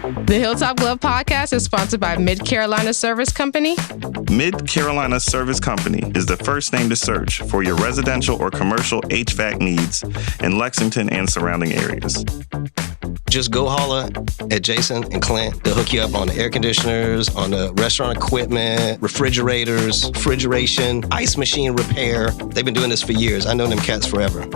The Hilltop Glove Podcast is sponsored by Mid Carolina Service Company. Mid Carolina Service Company is the first name to search for your residential or commercial HVAC needs in Lexington and surrounding areas. Just go holler at Jason and Clint. They'll hook you up on the air conditioners, on the restaurant equipment, refrigerators, refrigeration, ice machine repair. They've been doing this for years. I know them cats forever.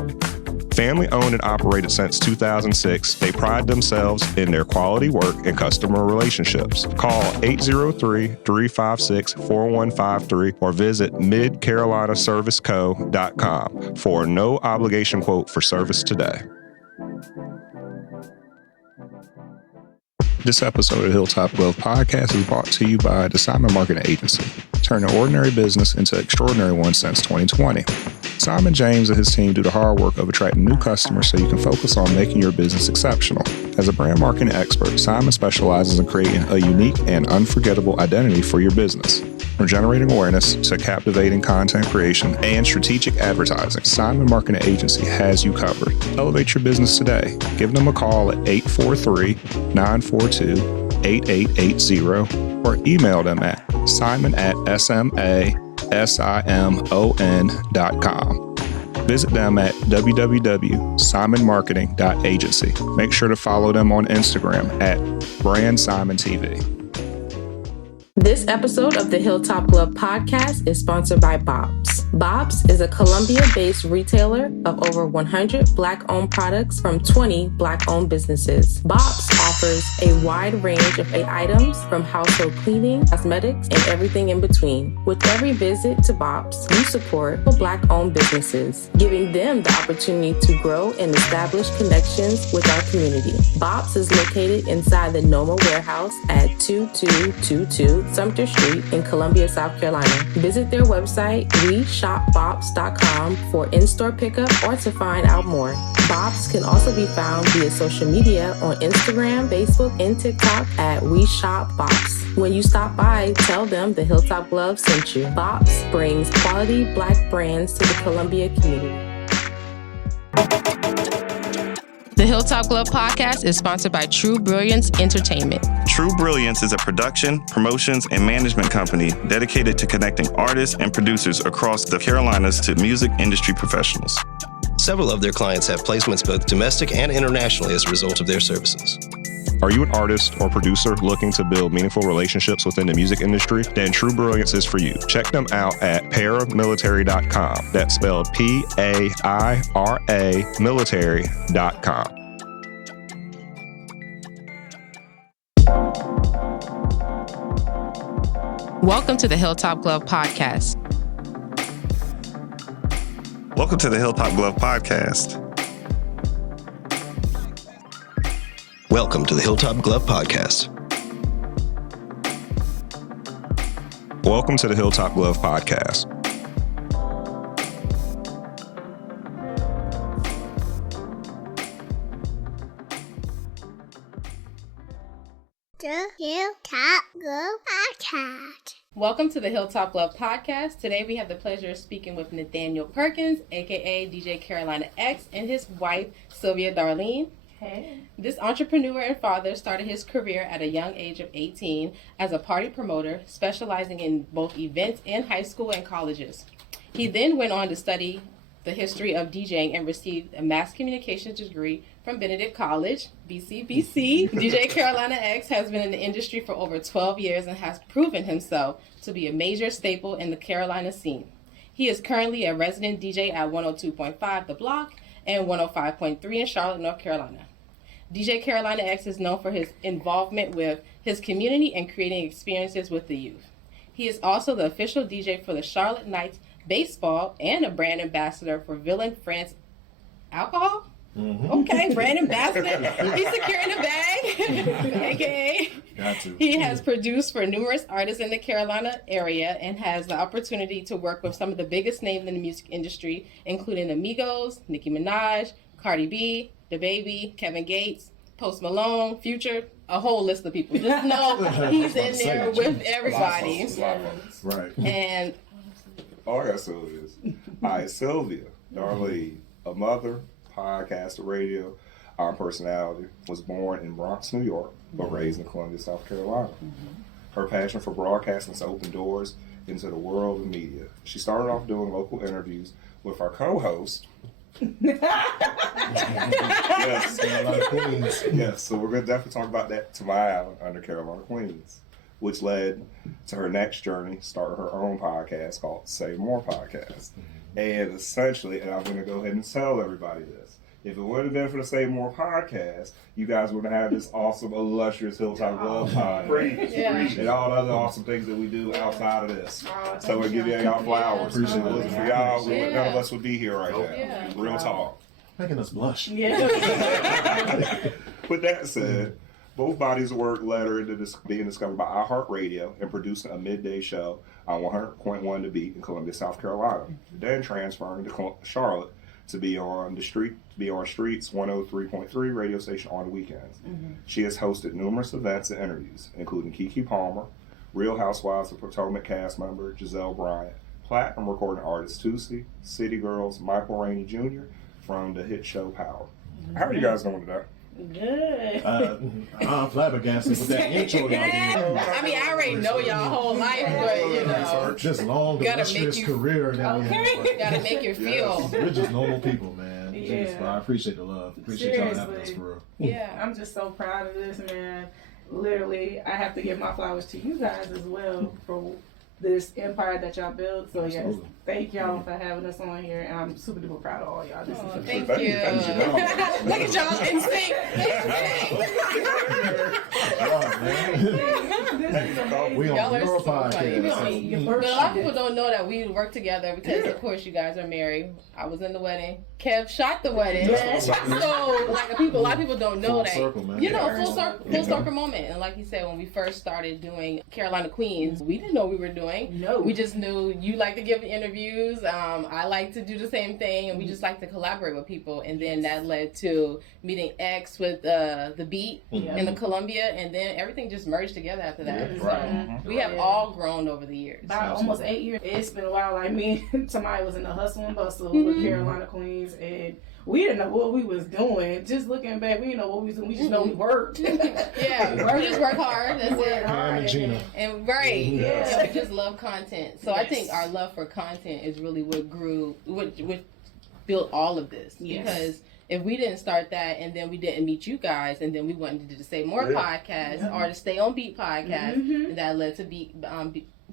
Family owned and operated since 2006, they pride themselves in their quality work and customer relationships. Call 803-356-4153 or visit midcarolinaserviceco.com for a no obligation quote for service today. This episode of Hilltop Glove Podcast is brought to you by the Simon Marketing Agency, turning ordinary business into extraordinary one since 2020. Simon James and his team do the hard work of attracting new customers so you can focus on making your business exceptional. As a brand marketing expert, Simon specializes in creating a unique and unforgettable identity for your business. From generating awareness to captivating content creation and strategic advertising, Simon Marketing Agency has you covered. Elevate your business today. Give them a call at 843-942-8880 or email them at simon@simon.com. Visit them at www.simonmarketing.agency. Make sure to follow them on Instagram at BrandSimonTV. This episode of the Hilltop Glove Podcast is sponsored by Bob's. Bob's is a Columbia-based retailer of over 100 Black-owned products from 20 Black-owned businesses. Bob's offers a wide range of items from household cleaning, cosmetics, and everything in between. With every visit to Bob's, you support Black-owned businesses, giving them the opportunity to grow and establish connections with our community. Bob's is located inside the Noma warehouse at 2222 Sumter Street in Columbia, South Carolina. Visit their website, shopbobs.com for in-store pickup or to find out more. Bob's can also be found via social media on Instagram, Facebook, and TikTok at We Shop Bob's. When you stop by, tell them the Hilltop Glove sent you. Bob's brings quality Black brands to the Columbia community. The Hilltop Glove Podcast is sponsored by True Brilliance Entertainment. True Brilliance is a production, promotions, and management company dedicated to connecting artists and producers across the Carolinas to music industry professionals. Several of their clients have placements both domestic and internationally as a result of their services. Are you an artist or producer looking to build meaningful relationships within the music industry? Then True Brilliance is for you. Check them out at paramilitary.com. That's spelled P-A-I-R-A military.com. Welcome to the Hilltop Glove Podcast. Welcome to the Hilltop Glove Podcast. Welcome to the Hilltop Glove Podcast. Welcome to the Hilltop Glove Podcast. The Hilltop Glove Podcast. Welcome to the Hilltop Glove Podcast. Today we have the pleasure of speaking with Nathaniel Perkins, a.k.a. DJ Carolina X, and his wife, Sylvia Darlene. Hey. This entrepreneur and father started his career at a young age of 18 as a party promoter, specializing in both events in high school and colleges. He then went on to study the history of DJing and received a mass communications degree from Benedict College, BC. DJ Carolina X has been in the industry for over 12 years and has proven himself to be a major staple in the Carolina scene. He is currently a resident DJ at 102.5 The Block and 105.3 in Charlotte, North Carolina. DJ Carolina X is known for his involvement with his community and creating experiences with the youth. He is also the official DJ for the Charlotte Knights baseball and a brand ambassador for Villian France Alcohol. Mm-hmm. Okay, brand ambassador. He's securing the bag, a.k.a. Got to. He has produced for numerous artists in the Carolina area and has the opportunity to work with some of the biggest names in the music industry, including the Migos, Nicki Minaj, Cardi B, Dababy, Kevin Gates, Post Malone, Future, a whole list of people. Just know he's in there with everybody. Right. And Oh, I got Sylvia's. All right, Sylvia Darlene, a mother, podcaster, radio, personality, was born in Bronx, New York. but raised in Columbia, South Carolina. Her passion for broadcasting has opened doors into the world of media. She started off doing local interviews with our co-host. Yes, Carolina Queens. Yes, so we're going to definitely talk about that, Tamyia Allen under Carolina Queens, which led to her next journey, starting her own podcast called Say More Podcast. And essentially, and I'm going to go ahead and tell everybody this, if it wouldn't have been for the Say More Podcast, you guys would have this awesome, illustrious Hilltop Love podcast and all the other awesome things that we do outside of this. So we give y'all flowers. Appreciate it. For y'all, none of us would be here right now. Real talk. Making us blush. With that said, both bodies of work led her into being discovered by iHeart Radio and producing a midday show on 100.1 The Beat in Columbia, South Carolina. Then transferring to Charlotte to be on Streetz 103.3 radio station on the weekends. She has hosted numerous events and interviews, including Keke Palmer, Real Housewives of Potomac cast member Giselle Bryant, platinum recording artist Toosii, City Girls Michael Rainey Jr. from the hit show Power. How are you guys doing today? Good. I'm flabbergasted with that intro y'all did. I mean, I already know y'all whole life, but you know, just long, illustrious career that we have. Gotta make you feel. We're just normal people, man. Jeez, bro, I appreciate the love. Appreciate y'all having us for real. Yeah, I'm just so proud of this, man. Literally, I have to give my flowers to you guys as well for this empire that y'all built. So yes, thank y'all for having us on here, and I'm super duper proud of all y'all. This is thank you. Look at y'all in sync. We on your podcast. But a lot of people don't know that we work together because, of course, you guys are married. I was in the wedding. Kev shot the wedding. So, like, a lot of people don't know that. Circle, you know, full circle moment. And like you said, when we first started doing Carolina Queens, we didn't know what we were doing. No. We just knew you like to give interviews. I like to do the same thing, and we just like to collaborate with people. And then that led to meeting X with the Beat in the Columbia, and then everything just merged together after that. So we have all grown over the years. About almost 8 years. It's been a while. Like me and somebody was in the hustle and bustle with Carolina Queens, and we didn't know what we was doing. Just looking back, we didn't know what we was doing. We just know we worked. We just work hard. That's it. And Gina. And we just love content. So I think our love for content is really what grew, what built all of this. Because if we didn't start that, and then we didn't meet you guys, and then we wanted to do the Say More podcast or the Stay on Beat podcast, and that led to Beacon,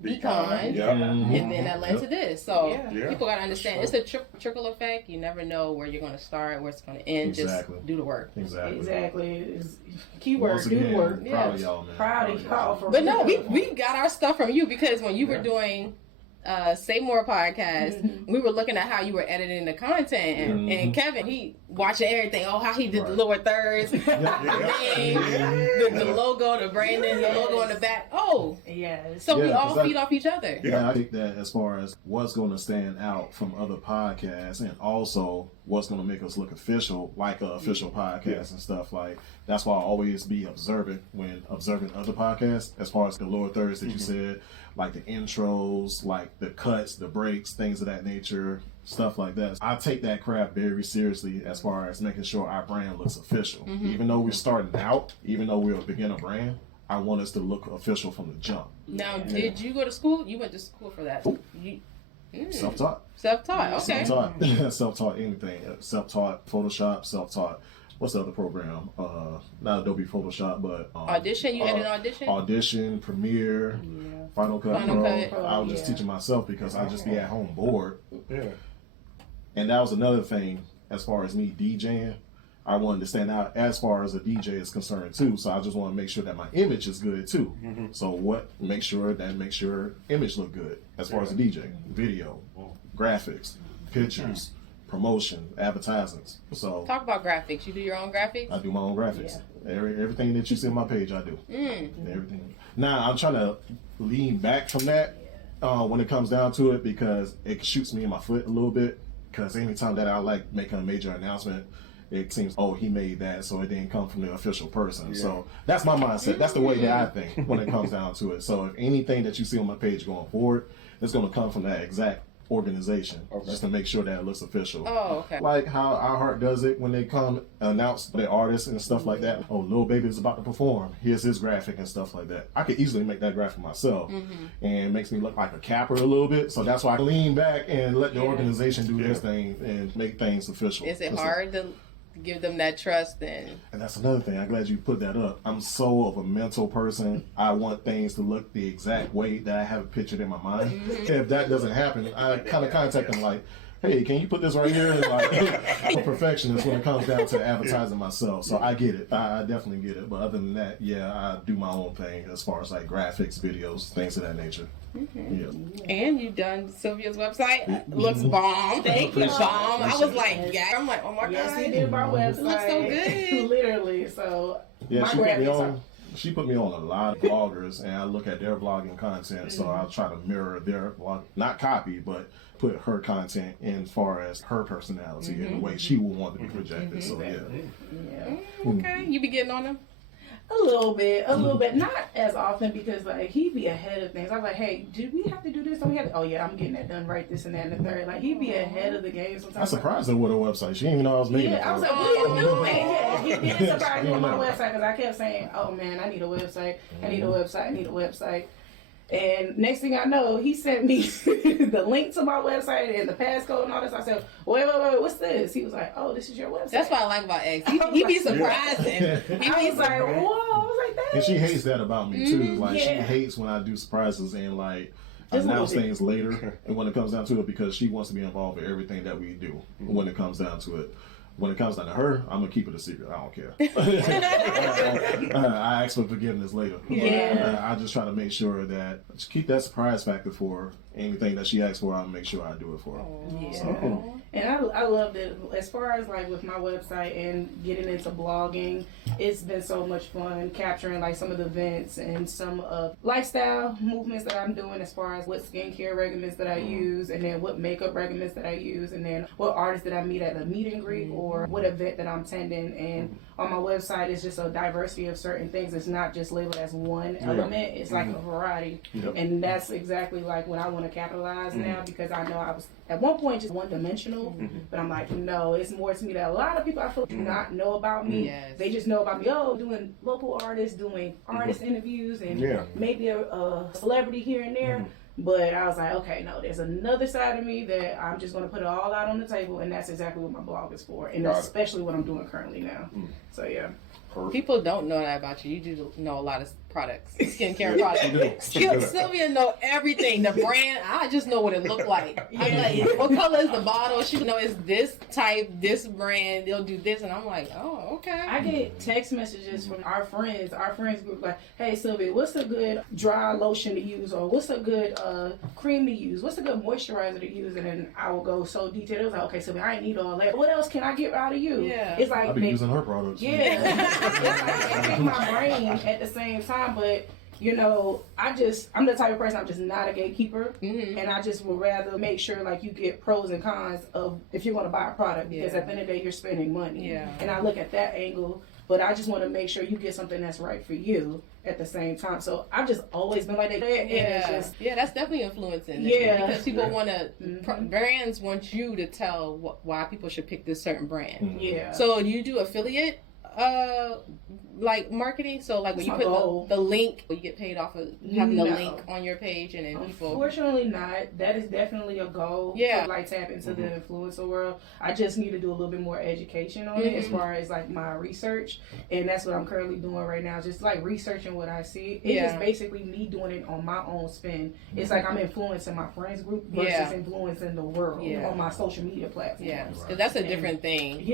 and then that led to this. So people got to understand, it's a trickle effect. You never know where you're going to start, where it's going to end. Just do the work. Exactly. Keyword, do the work. Proud of y'all, man. Proud of y'all. But no, we got our stuff from you, because when you were doing Say More podcast, we were looking at how you were editing the content, and Kevin, he watching everything. Oh, how he did the lower thirds, the logo, the branding, the logo on the back. Oh, so we all feed off each other. Yeah, I think that as far as what's going to stand out from other podcasts, and also what's going to make us look official, like an official podcast and stuff, like that's why I always be observant when observing other podcasts, as far as the lower thirds that you said, like the intros, like the cuts, the breaks, things of that nature, stuff like that. I take that craft very seriously as far as making sure our brand looks official. Even though we're starting out, even though we're a beginner brand, I want us to look official from the jump. Now, did you go to school? You went to school for that. Self-taught. Self-taught, okay. Self-taught. Self-taught anything. Self-taught Photoshop, self-taught. What's the other program? Not Adobe Photoshop, but... Audition? You had an Audition? Audition, Premiere, Final Cut Pro. I was just teaching myself because I just be at home bored. And that was another thing as far as me DJing. I wanted to stand out as far as a DJ is concerned too. So I just want to make sure that my image is good too. So make sure image look good as far as a DJ, video, graphics, pictures, promotion, advertisements. So talk about graphics. You do your own graphics? I do my own graphics. Everything that you see on my page, I do. Everything. Now I'm trying to lean back from that when it comes down to it, because it shoots me in my foot a little bit. Because anytime that I like making a major announcement, it seems, he made that, so it didn't come from the official person. So that's my mindset. That's the way that I think when it comes down to it. So if anything that you see on my page going forward, it's going to come from that exact organization, just to make sure that it looks official. Oh, okay. Like how iHeart does it when they come announce their artists and stuff like that. Oh, Lil Baby is about to perform. Here's his graphic and stuff like that. I could easily make that graphic myself, and it makes me look like a capper a little bit. So that's why I lean back and let the organization do their thing and make things official. Is it hard to give them that trust then? And that's another thing. I'm glad you put that up. I'm so of a mental person. I want things to look the exact way that I have it pictured in my mind. If that doesn't happen, I kind of contact them like, hey, can you put this right here? And like, I'm a perfectionist when it comes down to advertising myself. So I get it. I definitely get it. But other than that, yeah, I do my own thing as far as like graphics, videos, things of that nature. Yeah. And you done Sylvia's website. Looks bomb. Thank you. Bomb. I was like, yeah. I'm like, oh my Yes, God. he did my website. It looks so good. Literally. So Yeah, my she put me on a lot of bloggers, and I look at their blogging content, so I'll try to mirror their blog, not copy, but put her content in as far as her personality and the way she will want to be projected. So Okay. You be getting on them? A little bit, not as often because like he'd be ahead of things. I was like, hey, do we have to do this? Oh yeah, I'm getting that done right, this and that and the third. Like he'd be ahead of the game sometimes. I surprised her with her website. She didn't even know I was making it. Yeah, I was like, what are you doing? Yeah, he did surprise me with my website because I kept saying, oh man, I need a website. I need a website. And next thing I know, he sent me the link to my website and the passcode and all this. I said, wait, what's this? He was like, oh, this is your website. That's what I like about X. He be surprising. I was like, whoa. I was like, that. And she hates that about me too. Like she hates when I do surprises and like announce things later. And when it comes down to it, because she wants to be involved in everything that we do when it comes down to it. When it comes down to her, I'm gonna keep it a secret. I don't care. I ask for forgiveness later. Yeah. I just try to make sure that keep that surprise factor for her. Anything that she asks for, I'll make sure I do it for her. Yeah. So. And I loved it. As far as like with my website and getting into blogging, it's been so much fun capturing like some of the events and some of lifestyle movements that I'm doing as far as what skincare regimens that I use and then what makeup regimens that I use and then what artists that I meet at a meet and greet or what event that I'm attending. And on my website, it's just a diversity of certain things. It's not just labeled as one element. It's like a variety. And that's exactly like what I want to capitalize now because I know I was at one point just one-dimensional, but I'm like, no, it's more to me that a lot of people I feel do not know about me. Yes. They just know about me, doing local artists, doing artist interviews, and maybe a celebrity here and there. But I was like, okay, no, there's another side of me that I'm just going to put it all out on the table, and that's exactly what my blog is for, and especially what I'm doing currently now. So, yeah. People don't know that about you. You do know a lot of products, skincare products. Sylvia know everything. The brand, I just know what it looked like. I'm like, what color is the bottle? She know it's this type, this brand. They'll do this, and I'm like, oh, okay. I get text messages from our friends group, like, hey Sylvia, what's a good dry lotion to use, or what's a good cream to use? What's a good moisturizer to use? And then I will go so detailed. It was like, okay, Sylvia, I ain't need all that. What else can I get out of you? Yeah. It's like I've been using her products. Yeah. It's like they take my brain at the same time, but you know, I'm the type of person, I'm just not a gatekeeper, and I just would rather make sure like you get pros and cons of if you're going to buy a product, because at the end of the day you're spending money, and I look at that angle, but I just want to make sure you get something that's right for you at the same time. So I've just always been like that, and it's just, that's definitely influencing it, because people want to, brands want you to tell why people should pick this certain brand. So you do affiliate like marketing, so like when you put the link, you get paid off of having the link on your page, and then people. Unfortunately, not. That is definitely a goal. To like tap into the influencer world. I just need to do a little bit more education on it as far as like my research, and that's what I'm currently doing right now. Just like researching what I see. It's just basically me doing it on my own spin. It's like I'm influencing my friends group versus influencing the world on my social media platforms. Because that's a different thing.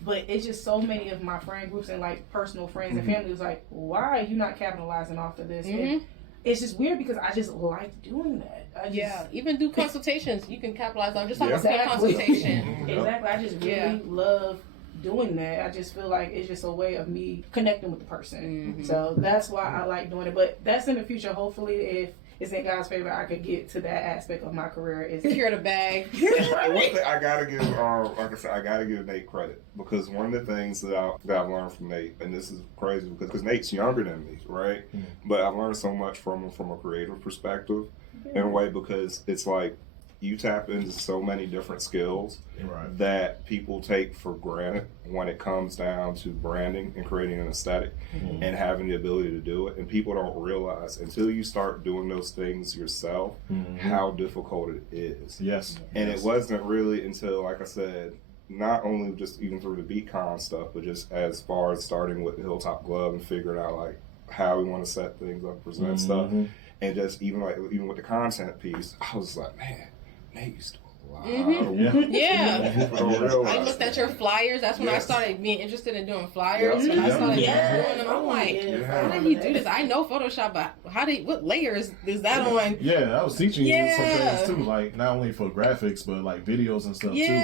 But it's just so many of my friend groups and like personal friends and family was like, why are you not capitalizing off of this? And it's just weird because I just like doing that. Even do consultations. You can capitalize on just like a consultation. Exactly. I just really love doing that. I just feel like it's just a way of me connecting with the person. So that's why I like doing it. But that's in the future. Hopefully, if it's in God's favor, I could get to that aspect of my career. Is secure the bag. One thing I gotta give, like I said, I gotta give Nate credit, because one of the things that I've learned from Nate, and this is crazy because Nate's younger than me, right? But I've learned so much from him from a creative perspective, in a way, because it's like you tap into so many different skills Right. that people take for granted when it comes down to branding and creating an aesthetic and having the ability to do it. And people don't realize until you start doing those things yourself how difficult it is. Yes. And it wasn't really until, like I said, not only just even through the BeatCon stuff, but just as far as starting with the Hilltop Glove and figuring out like how we want to set things up, present stuff, and just even with the content piece, I was like, man, they used to do a lot. I looked at your flyers. That's when I started being interested in doing flyers. When I started doing them, I'm like, how did he do this? I know Photoshop, but what layers is that on? Yeah, I was teaching you some things too, like not only for graphics, but like videos and stuff too.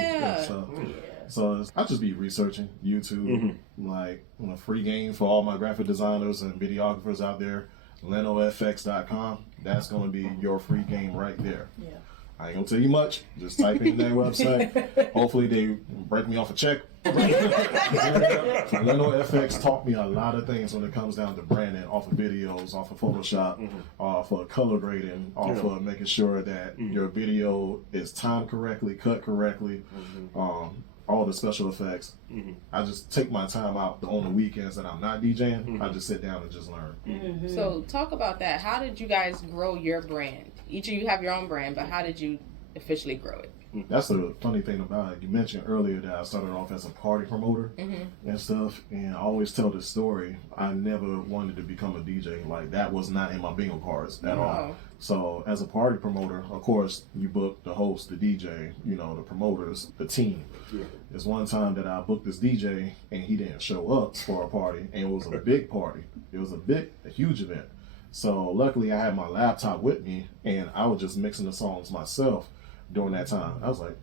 So I just be researching YouTube, like a free game for all my graphic designers and videographers out there. LenoFX.com. That's going to be your free game right there. Yeah. I ain't gonna tell you much. Just type in that website. Hopefully they break me off a check. LenoFX taught me a lot of things when it comes down to branding, off of videos, off of Photoshop, off of color grading, off of making sure that your video is timed correctly, cut correctly, all the special effects. I just take my time out on the weekends that I'm not DJing. I just sit down and just learn. So talk about that. How did you guys grow your brand? Each of you have your own brand, but how did you officially grow it? That's the funny thing about it. You mentioned earlier that I started off as a party promoter and stuff, and I always tell this story. I never wanted to become a DJ. Like, that was not in my bingo cards at all. So as a party promoter, of course, you book the host, the DJ, the promoters, the team. There's one time that I booked this DJ and he didn't show up for a party, and it was a big party. It was a huge event. So luckily I had my laptop with me and I was just mixing the songs myself during that time. I was like,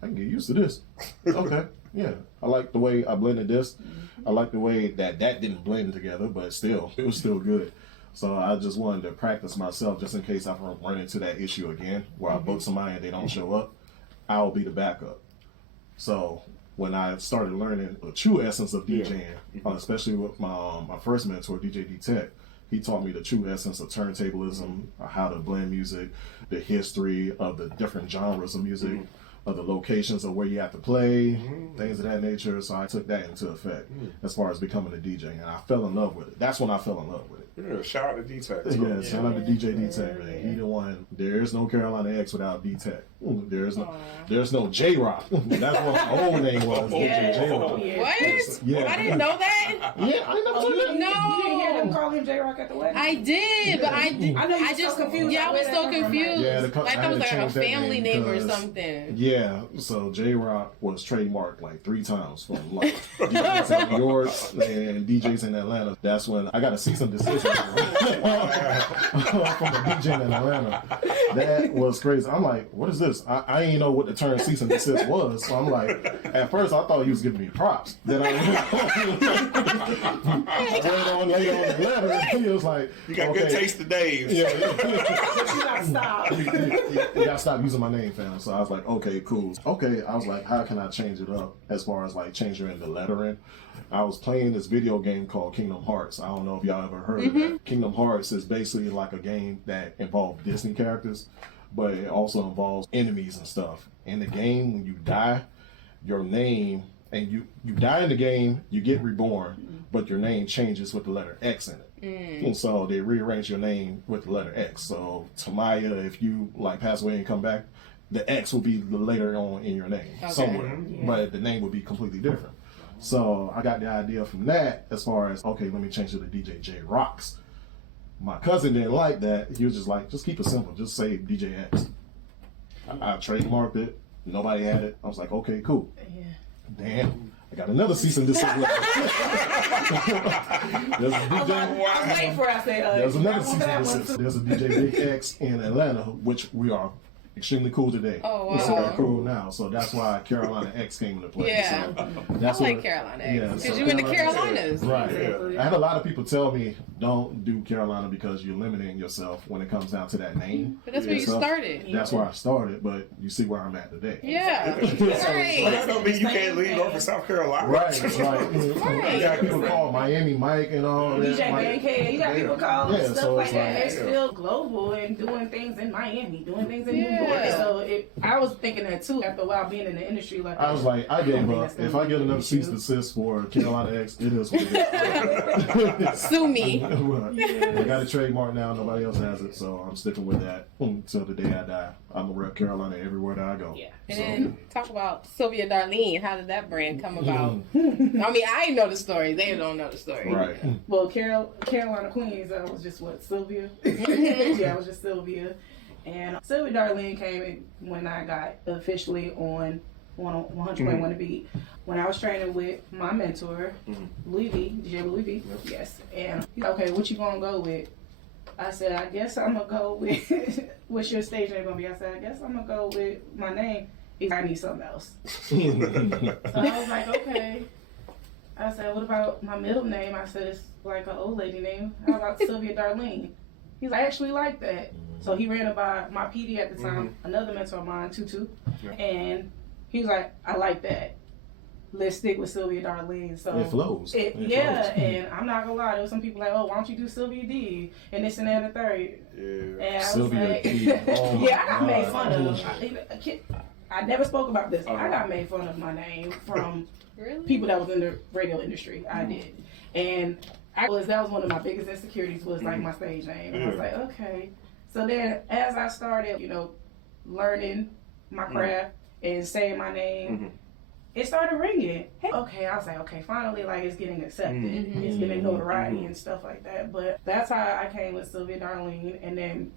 I can get used to this. Okay, yeah. I like the way I blended this. I like the way that didn't blend together, but still, it was still good. So I just wanted to practice myself just in case I run into that issue again where I book somebody and they don't show up. I'll be the backup. So when I started learning the true essence of DJing, especially with my first mentor, DJ D-Tech, he taught me the true essence of turntablism, how to blend music, the history of the different genres of music, of the locations of where you have to play, things of that nature. So I took that into effect as far as becoming a DJ, and I fell in love with it. That's when I fell in love with it. Yeah, shout out to D-Tech. Yeah, shout out to DJ D-Tech, man. He the one. There's no Carolina X without D-Tech. There's no J-Rock. That's what my old name was. DJ J-Rock. What? Yeah. I didn't know that. Yeah, I never told you that. No. You didn't hear them call him J-Rock at the wedding? I did, but I just so confused. Yeah, I was so confused. Yeah, like that was like a family name or something. Yeah, so J-Rock was trademarked like 3 times from like DJs in New York and DJs in Atlanta. That's when I got a cease and desist from a DJ in Atlanta. That was crazy. I'm like, what is this? I didn't know what the term cease and desist was. So I'm like, at first I thought he was giving me props. Then I later on the letter, he was like, you got good taste of Dave. Yeah. You gotta stop. You gotta stop using my name, fam. So I was like, okay, cool. Okay, I was like, how can I change it up as far as like changing the lettering? I was playing this video game called Kingdom Hearts. I don't know if y'all ever heard of that. Kingdom Hearts is basically like a game that involves Disney characters, but it also involves enemies and stuff. In the game, when you die, your name, and you die in the game, you get reborn, but your name changes with the letter X in it. And so they rearrange your name with the letter X. So Tamyia, if you like pass away and come back, the X will be later on in your name somewhere, but the name will be completely different. So I got the idea from that as far as, okay, let me change it to DJ J Rocks. My cousin didn't like that. He was just like, just keep it simple. Just say DJ X. I trademarked it. Nobody had it. I was like, okay, cool. Damn. I got another cease and desist letter. There's another cease and desist. There's a DJ Big X in Atlanta, which we are extremely cool today. Oh, wow. So we're cool now. So that's why Carolina X came into play. Yeah. So that's I like Carolina X. Because you're in the Carolinas. Right. I had a lot of people tell me, don't do Carolina because you're limiting yourself when it comes down to that name. But that's where you started. That's where I started, but you see where I'm at today. Yeah. So that don't mean you can't leave North and South Carolina. Right. You got people call Miami Mike and all that. DJ K. You got people call stuff like that. They're still global and doing things in Miami, doing things in New York. Yeah. So I was thinking that too after a while being in the industry. Like I was like, I gave up. If I get another cease and desist for Carolina X, it is what it is. Sue me. I got a trademark now. Nobody else has it, so I'm sticking with that until the day I die. I'm a rep Carolina everywhere that I go. Yeah. And then talk about Sylvia Darlene. How did that brand come about? I mean, I know the story. They don't know the story. Right. Well, Carolina Queens, I was just Sylvia. Yeah, I was just Sylvia. And Sylvia Darlene came in when I got officially on 100.1 The Beat. When I was training with my mentor, Louis V, DJ Louis V. Yes. And he's like, okay, what you gonna go with? I said, I guess I'm gonna go with what's your stage name gonna be? I said, I guess I'm gonna go with my name. He's like, I need something else. So I was like, okay. I said, what about my middle name? I said, it's like an old lady name. How about Sylvia Darlene? He's like, I actually like that. So he ran it by my PD at the time, another mentor of mine, Tutu. And he was like, I like that. Let's stick with Sylvia Darlene. So it flows. It flows. And I'm not gonna lie, there was some people like, oh, why don't you do Sylvia D? And this and that and the third. Yeah. And I Sylvia was like, D. Oh yeah, I got made God. fun of. I never spoke about this. I got made fun of my name from people that was in the radio industry. I did. And that was one of my biggest insecurities was like my stage name. And I was like, okay. So then as I started, learning my craft and saying my name, it started ringing. Hey, okay, I was like, okay, finally, like, it's getting accepted. It's getting notoriety and stuff like that. But that's how I came with Sylvia Darlene and then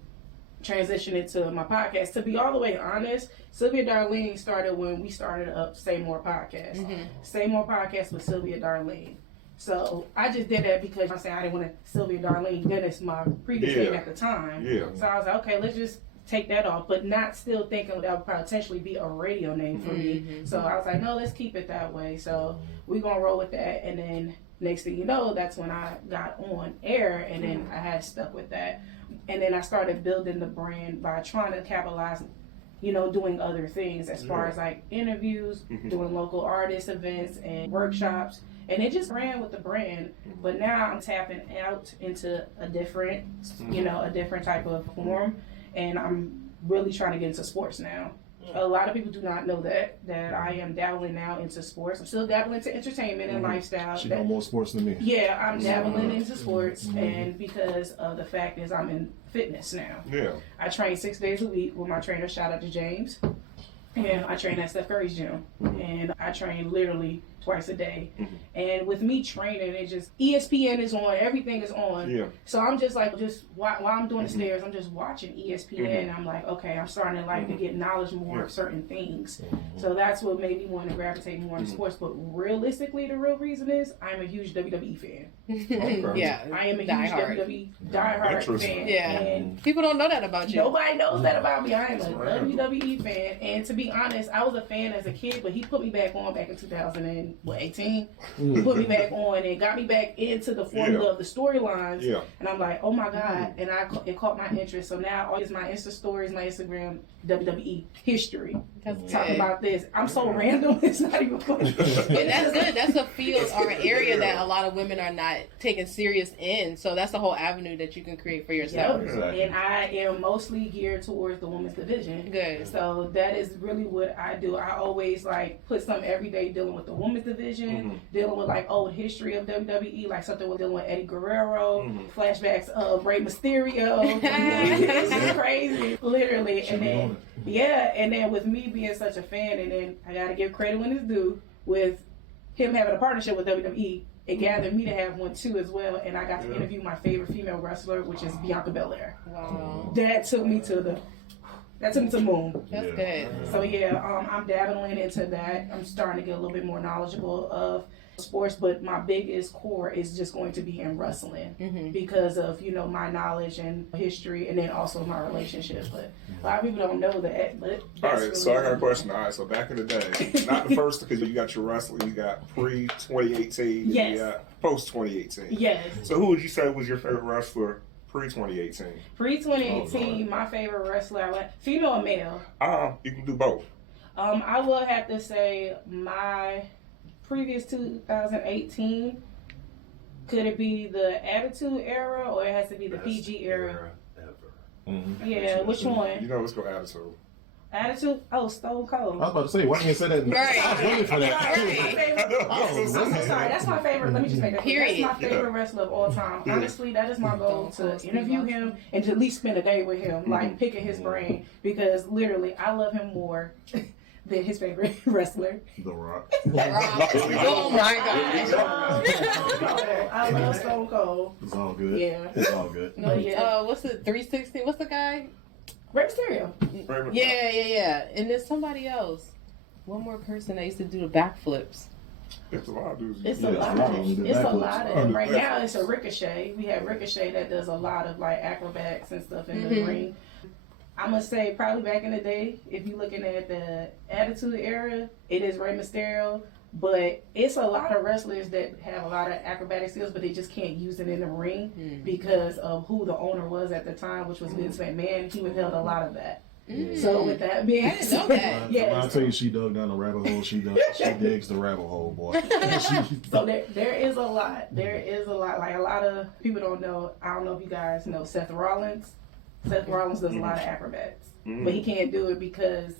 transitioned into my podcast. To be all the way honest, Sylvia Darlene started when we started up Say More Podcast. Say More Podcast with Sylvia Darlene. So I just did that because I'm saying I didn't want to Sylvia Darlene Dennis, my previous name at the time. Yeah. So I was like, okay, let's just take that off, but not still thinking that would potentially be a radio name for me. So I was like, no, let's keep it that way. So we're going to roll with that. And then next thing you know, that's when I got on air and then I had stuck with that. And then I started building the brand by trying to capitalize, doing other things as far as like interviews, doing local artist events and workshops. And it just ran with the brand. But now I'm tapping out into a different, a different type of form. And I'm really trying to get into sports now. A lot of people do not know that I am dabbling now into sports. I'm still dabbling into entertainment and lifestyle. She know more sports than me. Yeah, I'm dabbling into sports, and because of the fact is I'm in fitness now. Yeah, I train 6 days a week with my trainer. Shout out to James. And I train at Steph Curry's gym, and I train literally twice a day. And with me training, it just ESPN is on, everything is on. Yeah. So I'm just like, while I'm doing the stairs, I'm just watching ESPN. And I'm like, okay, I'm starting to like to get knowledge more of certain things. So that's what made me want to gravitate more into sports. But realistically, the real reason is I'm a huge WWE fan. Yeah, I am a huge WWE diehard fan. Yeah, and people don't know that about you. Nobody knows that about me. I am a WWE fan, and to be honest, I was a fan as a kid, but he put me back on back in 2018. He put me back on and got me back into the formula of the storylines. Yeah, and I'm like, oh my god, and it caught my interest. So now all is my Insta stories, my Instagram, WWE history. Talking about this, I'm so random. It's not even funny. And that's good. That's a field or an area that a lot of women are not taken serious in. So that's the whole avenue that you can create for yourself. Exactly. And I am mostly geared towards the women's division. Good. So that is really what I do. I always like put something every day dealing with the women's division, dealing with like old history of WWE, like something with dealing with Eddie Guerrero, flashbacks of Rey Mysterio. It's crazy, literally. And then and then with me being such a fan, and then I gotta give credit when it's due with him having a partnership with WWE. It gathered me to have one too as well, and I got to interview my favorite female wrestler, which is Bianca Belair. Wow. That took me to the moon. That's good. So I'm dabbling into that. I'm starting to get a little bit more knowledgeable of sports, but my biggest core is just going to be in wrestling because of my knowledge and history, and then also my relationship. But a lot of people don't know that. But all right, really so I got a question. All right, so back in the day, not the first, because you got your wrestling, you got pre-2018, yes, you got post-2018. Yes. So who would you say was your favorite wrestler pre-2018? Pre-2018, my favorite wrestler, female or male? You can do both. I will have to say my previous 2018. Could it be the Attitude Era, or it has to be the PG era? Ever. Yeah, which one? Let's go Attitude. Attitude? Oh, Stone Cold. I was about to say, why didn't you say that? Right. I was waiting for that. I'm sorry, that's my favorite. Let me just make that clear. That's my favorite wrestler of all time. Honestly, that is my goal, to interview him and to at least spend a day with him, like picking his brain, because literally I love him more than his favorite wrestler. The Rock. Oh my gosh. I love Stone Cold. It's all good. Yeah. It's all good. No, yeah. What's the 360? What's the guy? Rey Mysterio. Yeah. And there's somebody else. One more person that used to do the backflips. It's a lot of dudes. It's a lot. It's a lot of them. Right now, it's a Ricochet. We have Ricochet that does a lot of like acrobats and stuff in the ring. I'm gonna say probably back in the day, if you're looking at the Attitude Era, it is Rey Mysterio. But it's a lot of wrestlers that have a lot of acrobatic skills, but they just can't use it in the ring because of who the owner was at the time, which was Vince McMahon. He withheld a lot of that. So with that being, I didn't know that. I'll tell you, she dug down the rabbit hole. She digs the rabbit hole, boy. So there is a lot. There is a lot. Like a lot of people don't know. I don't know if you guys know Seth Rollins. Seth Rollins does a lot of acrobats, but he can't do it because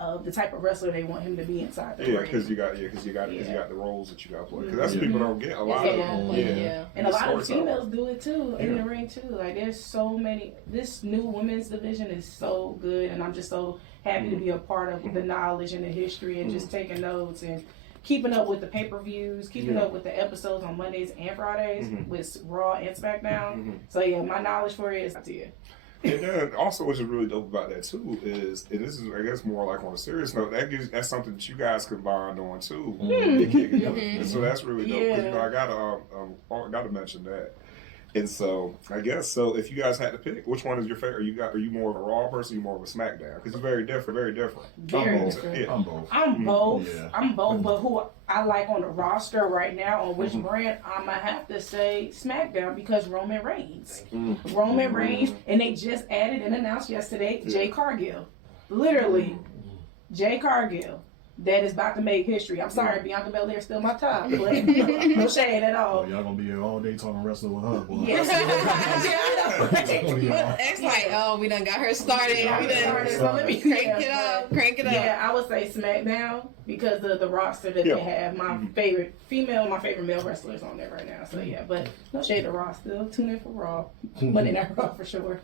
of the type of wrestler they want him to be inside the ring. Because you got the roles that you got to play. Because that's what people don't get. A lot of them. And a lot of females do it too in the ring too. Like there's so many. This new women's division is so good, and I'm just so happy to be a part of the knowledge and the history and just taking notes and keeping up with the pay-per-views, keeping up with the episodes on Mondays and Fridays with Raw and SmackDown. So yeah, my knowledge for it is up to you. And then also what's really dope about that too is, and this is I guess more like on a serious note, that's something that you guys can bond on too. And so that's really dope. Because, you know, I gotta mention that. And so I guess so if you guys had to pick, which one is your favorite? Are you more of a Raw person or are you more of a SmackDown? Because it's very different. Very different. I'm both. I'm both. Yeah. I'm both, but who I like on the roster right now, on which brand, I'm going to have to say SmackDown because Roman Reigns. Roman Reigns, and they just added and announced yesterday, Jay Cargill. Literally, Jay Cargill. That is about to make history. I'm sorry, Bianca Belair is still my top, but no shade at all. Oh, y'all gonna be here all day talking wrestling with her, boy. Yes. X like, oh, we done got her started. So let me crank it up. Yeah, I would say SmackDown because of the roster that they have. My favorite male wrestlers on there right now. So yeah, but no shade to Raw still. Tune in for Raw. Monday Night Raw for sure.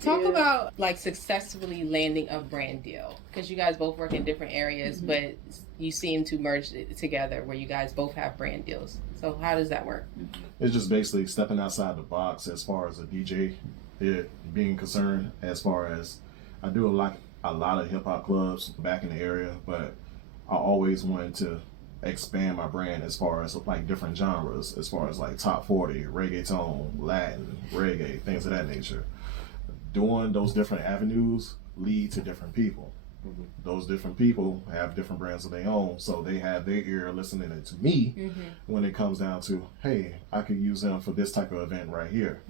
Talk about like successfully landing a brand deal, because you guys both work in different areas, but you seem to merge it together where you guys both have brand deals. So how does that work? It's just basically stepping outside the box as far as a DJ being concerned. As far as I do a lot of hip hop clubs back in the area, but I always wanted to expand my brand as far as like different genres, as far as like top 40, reggaeton, Latin, reggae, things of that nature. Doing those different avenues lead to different people. Those different people have different brands of their own, so they have their ear listening to me when it comes down to, hey, I could use them for this type of event right here.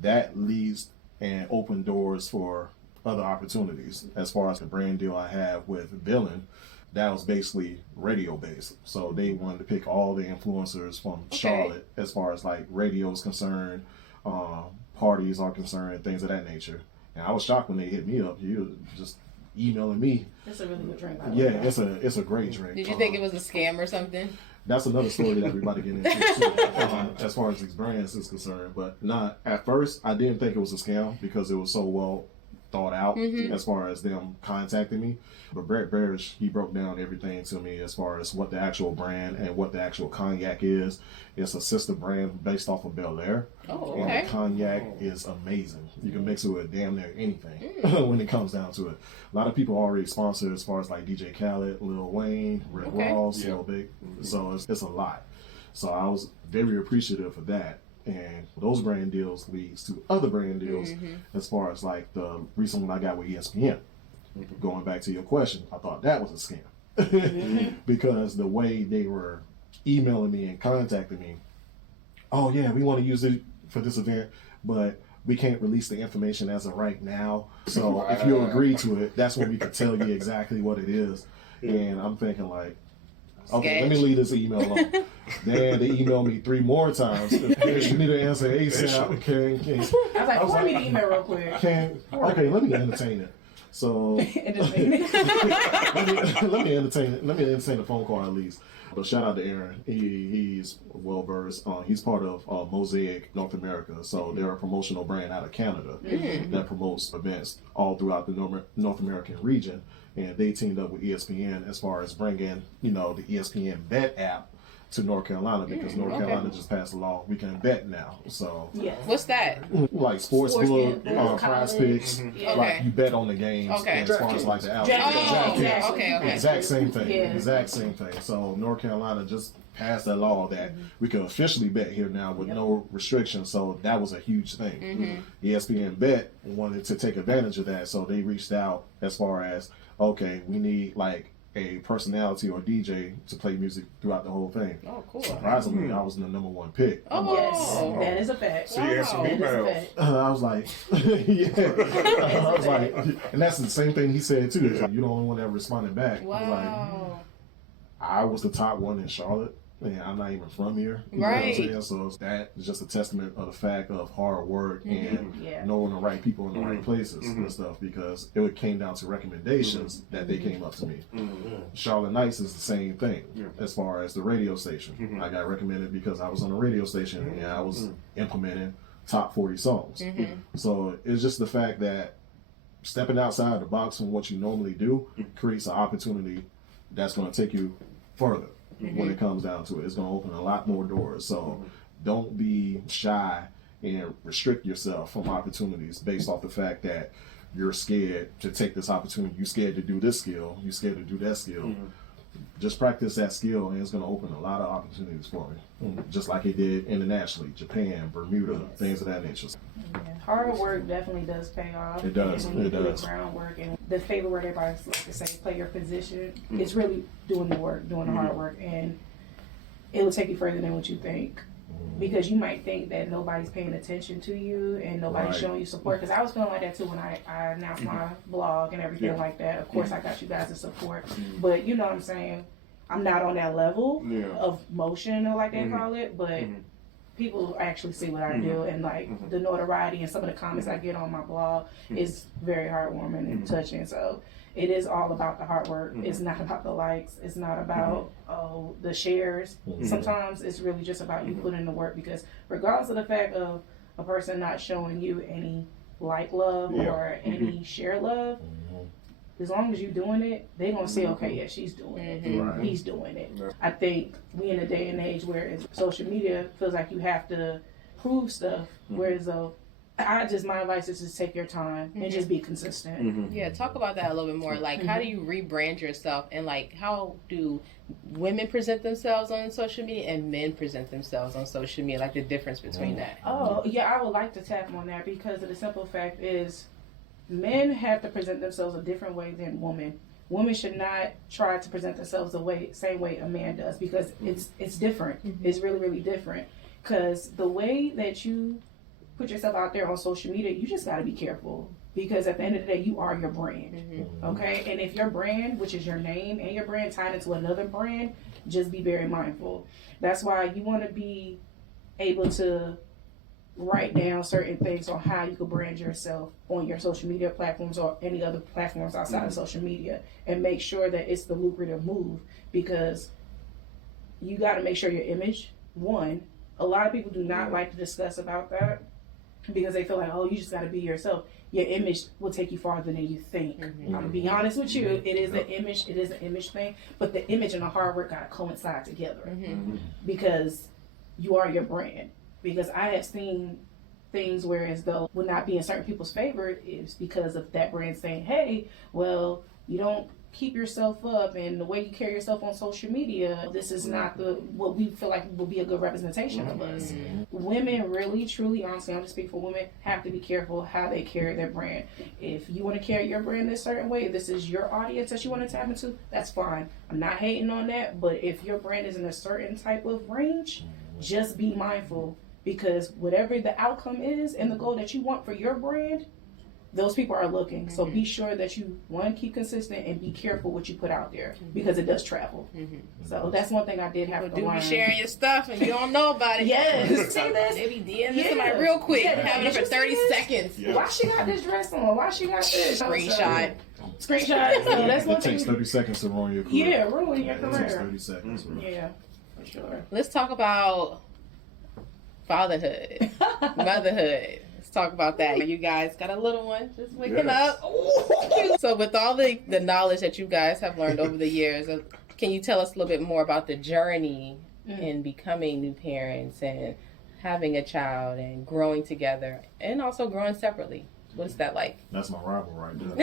That leads and open doors for other opportunities. As far as the brand deal I have with Villian, that was basically radio based. So they wanted to pick all the influencers from Charlotte as far as like radio is concerned, parties are concerned, things of that nature. And I was shocked when they hit me up. You just emailing me. It's a really good drink. It's a great drink. Did you think it was a scam or something? That's another story that everybody get into too, as far as experience is concerned. But not at first, I didn't think it was a scam because it was so well thought out as far as them contacting me. But Brett Barish, he broke down everything to me as far as what the actual brand and what the actual cognac is. It's a sister brand based off of Bel Air. Oh, okay. And the cognac is amazing. You can mix it with damn near anything when it comes down to it. A lot of people already sponsor as far as like DJ Khaled, Lil Wayne, Rick Ross, Lil Big. So it's a lot. So I was very appreciative of that. And those brand deals leads to other brand deals as far as like the recent one I got with ESPN. Going back to your question, I thought that was a scam because the way they were emailing me and contacting me, oh yeah, we want to use it for this event, but we can't release the information as of right now. So if you agree to it, that's when we can tell you exactly what it is. And I'm thinking like, okay, let me leave this email alone. Then they emailed me 3 more times. You need to answer ASAP. I was like, forward me the email real quick. Okay, let me entertain it. So It just made me- let me entertain the phone call at least. But shout out to Aaron. He's well versed. He's part of Mosaic North America. So they're a promotional brand out of Canada that promotes events all throughout the North American region. And they teamed up with ESPN as far as bringing, the ESPN Bet app to North Carolina, because North Carolina just passed a law we can bet now. So Yes. What's that? like sportsbook, prize picks, Yeah. like you bet on the games. Okay. And as far as like the outcome. Okay. Exact same thing. Yeah. Exact same thing. So North Carolina just passed that law that we can officially bet here now with no restrictions. So that was a huge thing. ESPN Bet wanted to take advantage of that, so they reached out as far as, okay, we need like a personality or DJ to play music throughout the whole thing. Oh, cool. Surprisingly, I was the number one pick. Oh, Yes, that is a fact. So you had some That is a emails. fact. I was like, yeah. I was like, and that's the same thing he said too. He's like, you're the only one that responded back. I was like, Wow. I was the top one in Charlotte, and I'm not even from here. You know what I'm Right. saying? So that is just a testament of the fact of hard work and Yeah. knowing the right people in the right places and stuff, because it came down to recommendations that they came up to me. Charlotte Nights is the same thing as far as the radio station. I got recommended because I was on a radio station and I was implementing top 40 songs. So it's just the fact that stepping outside the box from what you normally do creates an opportunity that's going to take you further. When it comes down to it, it's going to open a lot more doors. So don't be shy and restrict yourself from opportunities based off the fact that you're scared to take this opportunity. You're scared to do this skill. You're scared to do that skill. Just practice that skill, and it's going to open a lot of opportunities for me. Just like it did internationally, Japan, Bermuda, things of that nature. Yeah. Hard work definitely does pay off. It does. And when you It do does. the groundwork, and the favorite word everybody likes to say, play your position. It's really doing the work, doing the hard work, and it will take you further than what you think. Because you might think that nobody's paying attention to you and nobody's Right. showing you support. Because I was feeling like that too when I announced my blog and everything like that. Of course, I got you guys' support, but you know what I'm saying. I'm not on that level of motion, or like they call it, but people actually see what I do, and like the notoriety and some of the comments I get on my blog is very heartwarming and touching. So it is all about the hard work. It's not about the likes. It's not about the shares. Sometimes it's really just about you putting in the work, because regardless of the fact of a person not showing you any like love or any share love, as long as you're doing it, they're going to say, okay, yeah, she's doing it. Right. He's doing it. I think we in a day and age where social media feels like you have to prove stuff, whereas my advice is just take your time and just be consistent. Yeah, talk about that a little bit more. Like, how do you rebrand yourself, and like, how do women present themselves on social media and men present themselves on social media? Like the difference between that. Oh, yeah, I would like to tap on that, because of the simple fact is men have to present themselves a different way than women. Women should not try to present themselves the same way a man does, because it's different. It's really, really different. Because the way that you put yourself out there on social media, you just got to be careful, because at the end of the day, you are your brand. Okay? And if your brand, which is your name and your brand, tied into another brand, just be very mindful. That's why you want to be able to write down certain things on how you could brand yourself on your social media platforms or any other platforms outside of social media, and make sure that it's the lucrative move, because you got to make sure your image, one, a lot of people do not like to discuss about that, because they feel like, oh, you just got to be yourself. Your image will take you farther than you think. I'm gonna be honest with you. It is an image thing, but the image and the hard work got to coincide together, because you are your brand. Because I have seen things where, as though would not be in certain people's favor, is because of that brand saying, hey, well, you don't keep yourself up, and the way you carry yourself on social media, this is not what we feel like will be a good representation of us. Women really, truly, honestly, I'm just speaking for women, have to be careful how they carry their brand. If you want to carry your brand this certain way, this is your audience that you want to tap into, that's fine. I'm not hating on that, but if your brand is in a certain type of range, just be mindful, because whatever the outcome is and the goal that you want for your brand, those people are looking. So be sure that you, one, keep consistent and be careful what you put out there because it does travel. So that's one thing I did have to learn. Be sharing your stuff and you don't know about it. Yes. See this? They be DMing somebody real quick, having it for 30 seconds. Yeah. Why she got this dress on? Why she got this? Screenshot. So that's one It thing. takes 30 seconds to ruin your career. Yeah, ruin your It takes career. 30 seconds. Bro. Yeah, for sure. Let's talk about fatherhood, motherhood. Let's talk about that. You guys got a little one just waking up. So with all the knowledge that you guys have learned over the years, can you tell us a little bit more about the journey in becoming new parents and having a child and growing together and also growing separately? What's that like? That's my rival right there.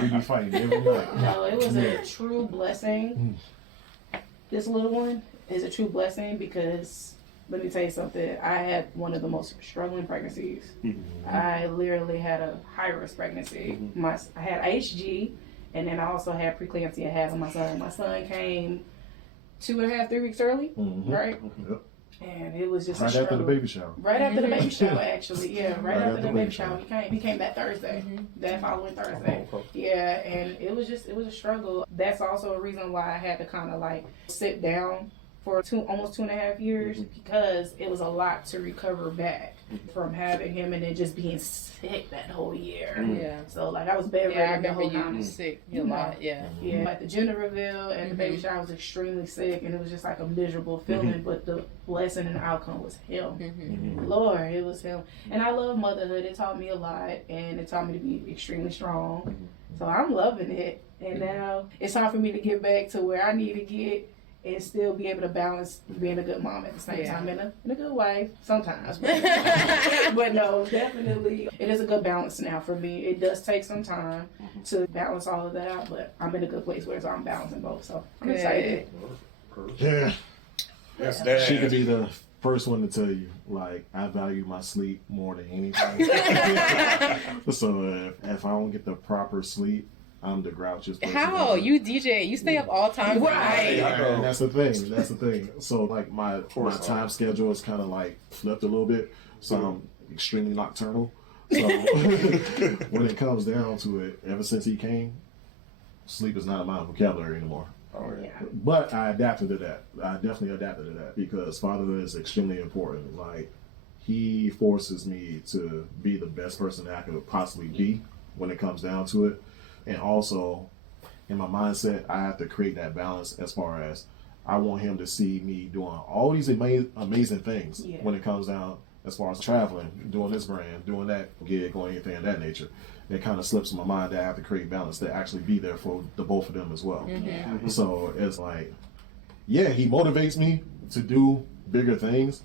We be fighting every night. No, it was a true blessing. This little one is a true blessing because, let me tell you something, I had one of the most struggling pregnancies. I literally had a high-risk pregnancy. I had IHG, and then I also had preeclampsia. I had on my son. My son came 2.5, 3 weeks early, right? Yep. And it was just Right a struggle. after the baby shower. Right after the baby shower, actually. Yeah, right after the baby shower. He came that Thursday, that following Thursday. Yeah, and it was a struggle. That's also a reason why I had to kind of like sit down for almost 2.5 years because it was a lot to recover back from having him and then just being sick that whole year. Yeah. So like I was bedridden Yeah, I the remember whole you time. was sick a lot. Yeah. Yeah, like the gender reveal and the baby shower, I was extremely sick, and it was just like a miserable feeling. But the blessing and the outcome was him. Lord, it was him. And I love motherhood. It taught me a lot, and it taught me to be extremely strong. So I'm loving it. And now it's time for me to get back to where I need to get and still be able to balance being a good mom at the same time and a good wife sometimes. But no, definitely it is a good balance now for me. It does take some time to balance all of that out, but I'm in a good place where I'm balancing both. So I'm excited. Yeah. Yes, Dad. She could be the first one to tell you, like, I value my sleep more than anything. So if I don't get the proper sleep, I'm the grouchiest person. How? You DJ, you stay up all times. Right. And that's the thing. So like my time schedule is kind of like flipped a little bit. So I'm extremely nocturnal. So when it comes down to it, ever since he came, sleep is not in my vocabulary anymore. But I adapted to that. I definitely adapted to that because fatherhood is extremely important. Like, he forces me to be the best person that I could possibly be when it comes down to it. And also, in my mindset, I have to create that balance as far as I want him to see me doing all these amazing things when it comes down as far as traveling, doing this brand, doing that gig, or anything of that nature. It kind of slips in my mind that I have to create balance to actually be there for the both of them as well. So it's like, yeah, he motivates me to do bigger things,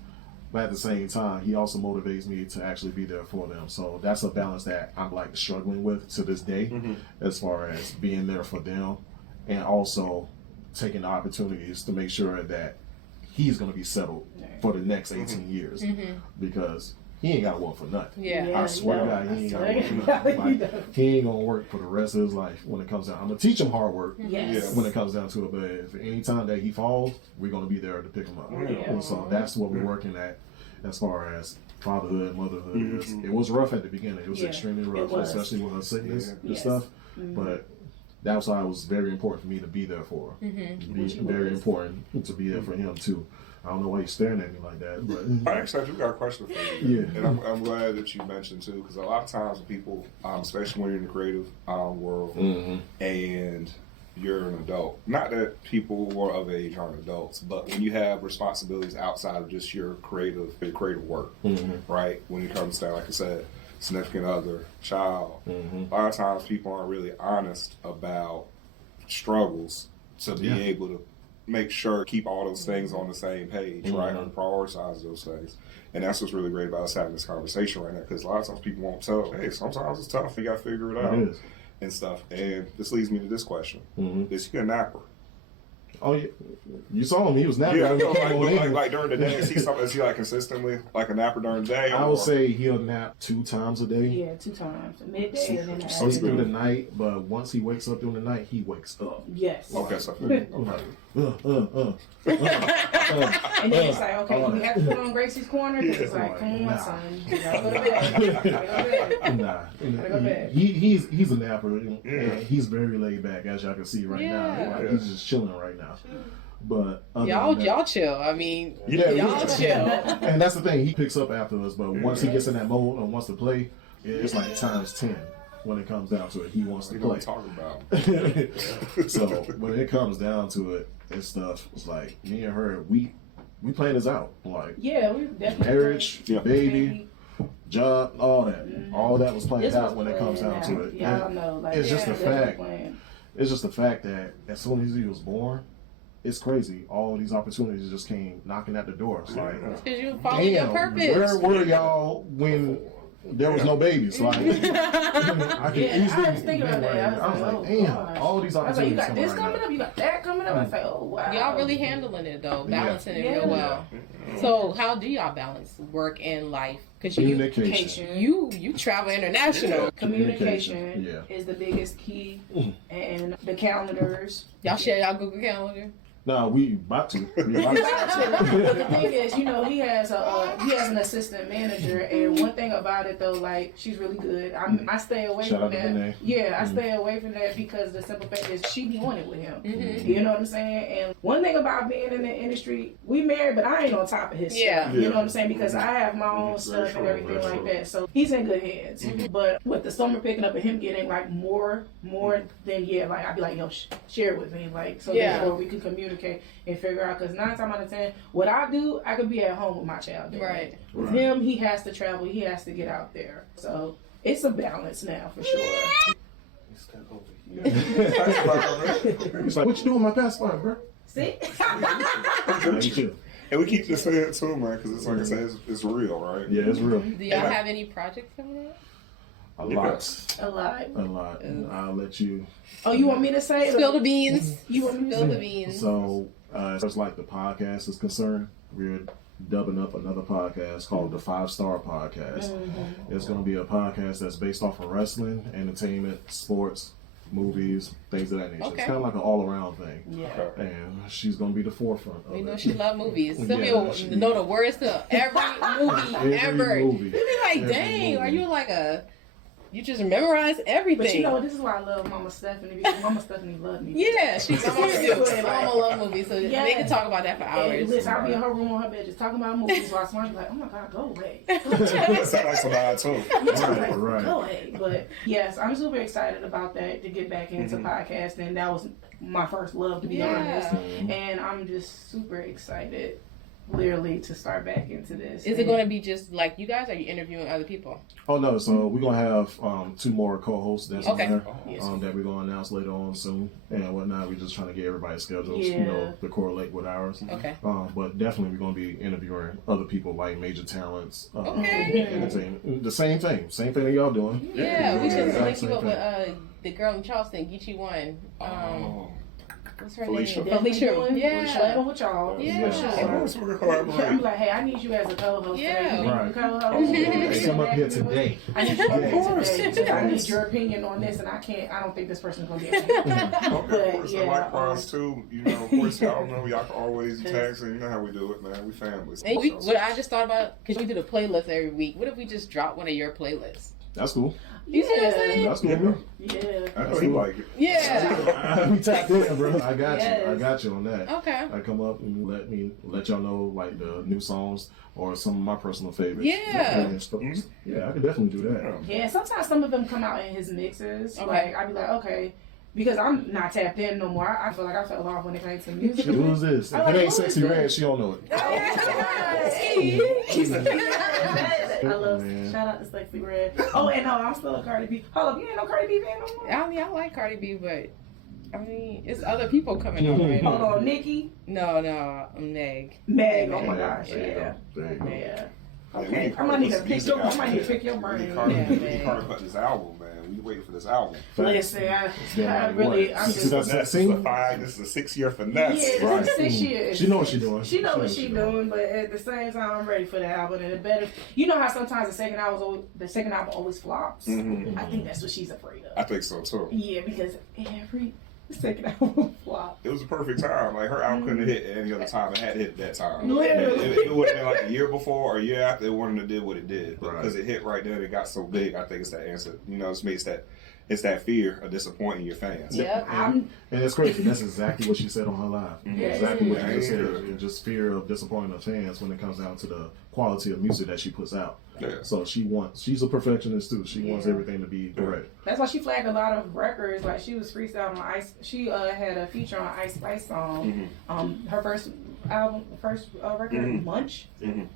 but at the same time, he also motivates me to actually be there for them. So that's a balance that I'm like struggling with to this day, as far as being there for them and also taking the opportunities to make sure that he's going to be settled for the next 18 years because he ain't got to work for nothing. I swear to God, he ain't got to work for nothing. Like, he ain't going to work for the rest of his life when it comes down. I'm going to teach him hard work when it comes down to it, but if any time that he falls, we're going to be there to pick him up. And so that's what we're working at as far as fatherhood, motherhood is. It was rough at the beginning. It was extremely rough, especially with her sickness and stuff. But that's why it was very important for me to be there for her. Very important to be there for him too. I don't know why you're staring at me like that, but Actually, I do got a question for you. And I'm glad that you mentioned too, because a lot of times people, especially when you're in the creative world and you're an adult, not that people who are of age aren't adults, but when you have responsibilities outside of just your creative work, right? When it comes down, like I said, significant other, child, a lot of times people aren't really honest about struggles to be able to make sure keep all those things on the same page, right? And prioritize those things. And that's what's really great about us having this conversation right now, because a lot of times people won't tell, hey, sometimes it's tough, you got to figure it out and stuff. And this leads me to this question. Is he a napper? Oh, yeah. You saw him. He was napping. Yeah, like during the day, is he like consistently like a napper during the day? I would say he'll nap 2 times a day. Yeah, 2 times. Midday and then Sleep through the night, but once he wakes up during the night, he wakes up. Yes. Okay, so And then it's like, okay, we have to put on Gracie's Corner. Because it's like, come on, son. You gotta go to bed. Gotta go to bed. He's a napper. And he's very laid back, as y'all can see right now. Like, he's just chilling right now. But y'all chill. I mean, y'all chill. And that's the thing. He picks up after us, but once he gets in that mode and wants to play, it's like times 10 when it comes down to it. He wants to play. Talk about. So when it comes down to it and stuff, it's like me and her, we plan this out. Like we definitely marriage, baby, job, all that. All that was planned out when it comes down to it. Y'all know, like, it's just the fact. It's just the fact that as soon as he was born, it's crazy. All these opportunities just came knocking at the door. It's like, because you follow your purpose. Where were y'all when there was no babies? Like, I was thinking about that. I was like, damn, all these opportunities. I was like, you got this coming up, you got that coming up. I was like, oh wow. Y'all really handling it though, balancing it real well. So how do y'all balance work and life? Because you travel international. Communication is the biggest key, and the calendars. Y'all share y'all Google Calendar? No, we about to. But the thing is, he has an assistant manager, and one thing about it though, like, she's really good. I stay away from that. I stay away from that because the simple fact is she be on it with him. You know what I'm saying? And one thing about being in the industry, we married, but I ain't on top of his stuff. You know what I'm saying? Because I have my own stuff and everything like that. So he's in good hands. But with the summer picking up and him getting like more than like I'd be like, yo, share it with me, like, so therefore we can communicate and figure out, because 9 times out of 10, what I do, I could be at home with my child doing it. With him, he has to travel, he has to get out there. So it's a balance now for sure. He's like, what you doing with my passport, bro? See? And we keep just saying it too, man, because it's like I said, it's real, right? Yeah, it's real. Do y'all have any projects coming up? A lot. And I'll let you. Oh, you want me to say it? Spill the beans. You want me to spill the beans? So, as far as like the podcast is concerned, we're dubbing up another podcast called the 5-Star Podcast. It's going to be a podcast that's based off of wrestling, entertainment, sports, movies, things of that nature. It's kind of like an all-around thing. And she's going to be the forefront of it. We know she loves movies. Sylvia will know the words to every movie ever. You be like, dang, are you like you just memorize everything. But this is why I love Mama Stephanie, because Mama Stephanie loves me. Yeah, she's Mama love movies, so they can talk about that for hours. And listen, I'll be in her room on her bed just talking about movies while I'm like, oh my God, go away. That sounds like somebody too. Right. Go away. But yes, I'm super excited about that, to get back into podcasting. That was my first love, to be honest. And I'm just super excited, literally, to start back into this. Is it going to be just like you guys, or are you interviewing other people? Oh no, so we're going to have 2 more co-hosts that's on there that we're going to announce later on soon and whatnot. We're just trying to get everybody's schedules, to correlate with ours. But definitely we're going to be interviewing other people, like major talents. The same thing that y'all doing. Yeah, we should link you up with the girl in Charleston, Geechee One. What's her name? Felicia. Playing with y'all. Yeah. I'm like, hey, I need you as a co-host. Right. Co-host. Come up here today. I need you today. I need your opinion on this, and I don't think this person's going to be able to do it. Of course, and likewise too, of course, y'all know y'all can always text, and you know how we do it, man. We families. What I just thought about, because we do the playlist every week, what if we just drop one of your playlists? That's cool. You see what I'm saying? That's cool. I know you like it. We tapped in, bro. I got you. I got you on that. Okay. I come up and let y'all know like the new songs or some of my personal favorites. Yeah, I could definitely do that. Yeah, sometimes some of them come out in his mixes. Like I'd be like, okay. Because I'm not tapped in no more. I feel like I fell off when it came to music. Who's this? If it ain't Sexy Red, she don't know it. I love shout out to Sexy Red. Oh, and no, I'm still a Cardi B. Hold up, you ain't no Cardi B fan no more? I mean, I like Cardi B, but it's other people coming on right now. Hold on, Nicki? No, Meg. Meg, oh my gosh, yeah. Okay, I might need to pick your brain. Cardi cut this album, man. We waiting for this album. Listen, I'm just... This is a 6-year finesse. Yeah, right. 6 years. She know what she's doing. She know what she's doing, but at the same time, I'm ready for the album. And it better... You know how sometimes the second album always flops? I think that's what she's afraid of. I think so, too. Yeah, because every second album flop. It was a perfect time. Like her album couldn't have hit any other time. It had to hit that time. Literally. It would have been like a year before or a year after it wouldn't have did what it did. But because it hit right there, it got so big. I think it's that answer. You know, it's that fear of disappointing your fans. Yep. And it's crazy. That's exactly what she said on her live. Exactly what you just said. And just fear of disappointing her fans when it comes down to the quality of music that she puts out. Yeah. So she's a perfectionist too. She wants everything to be correct. That's why she flagged a lot of records. Like she was freestyling on Ice. She had a feature on Ice Spice song. Her first record, Munch,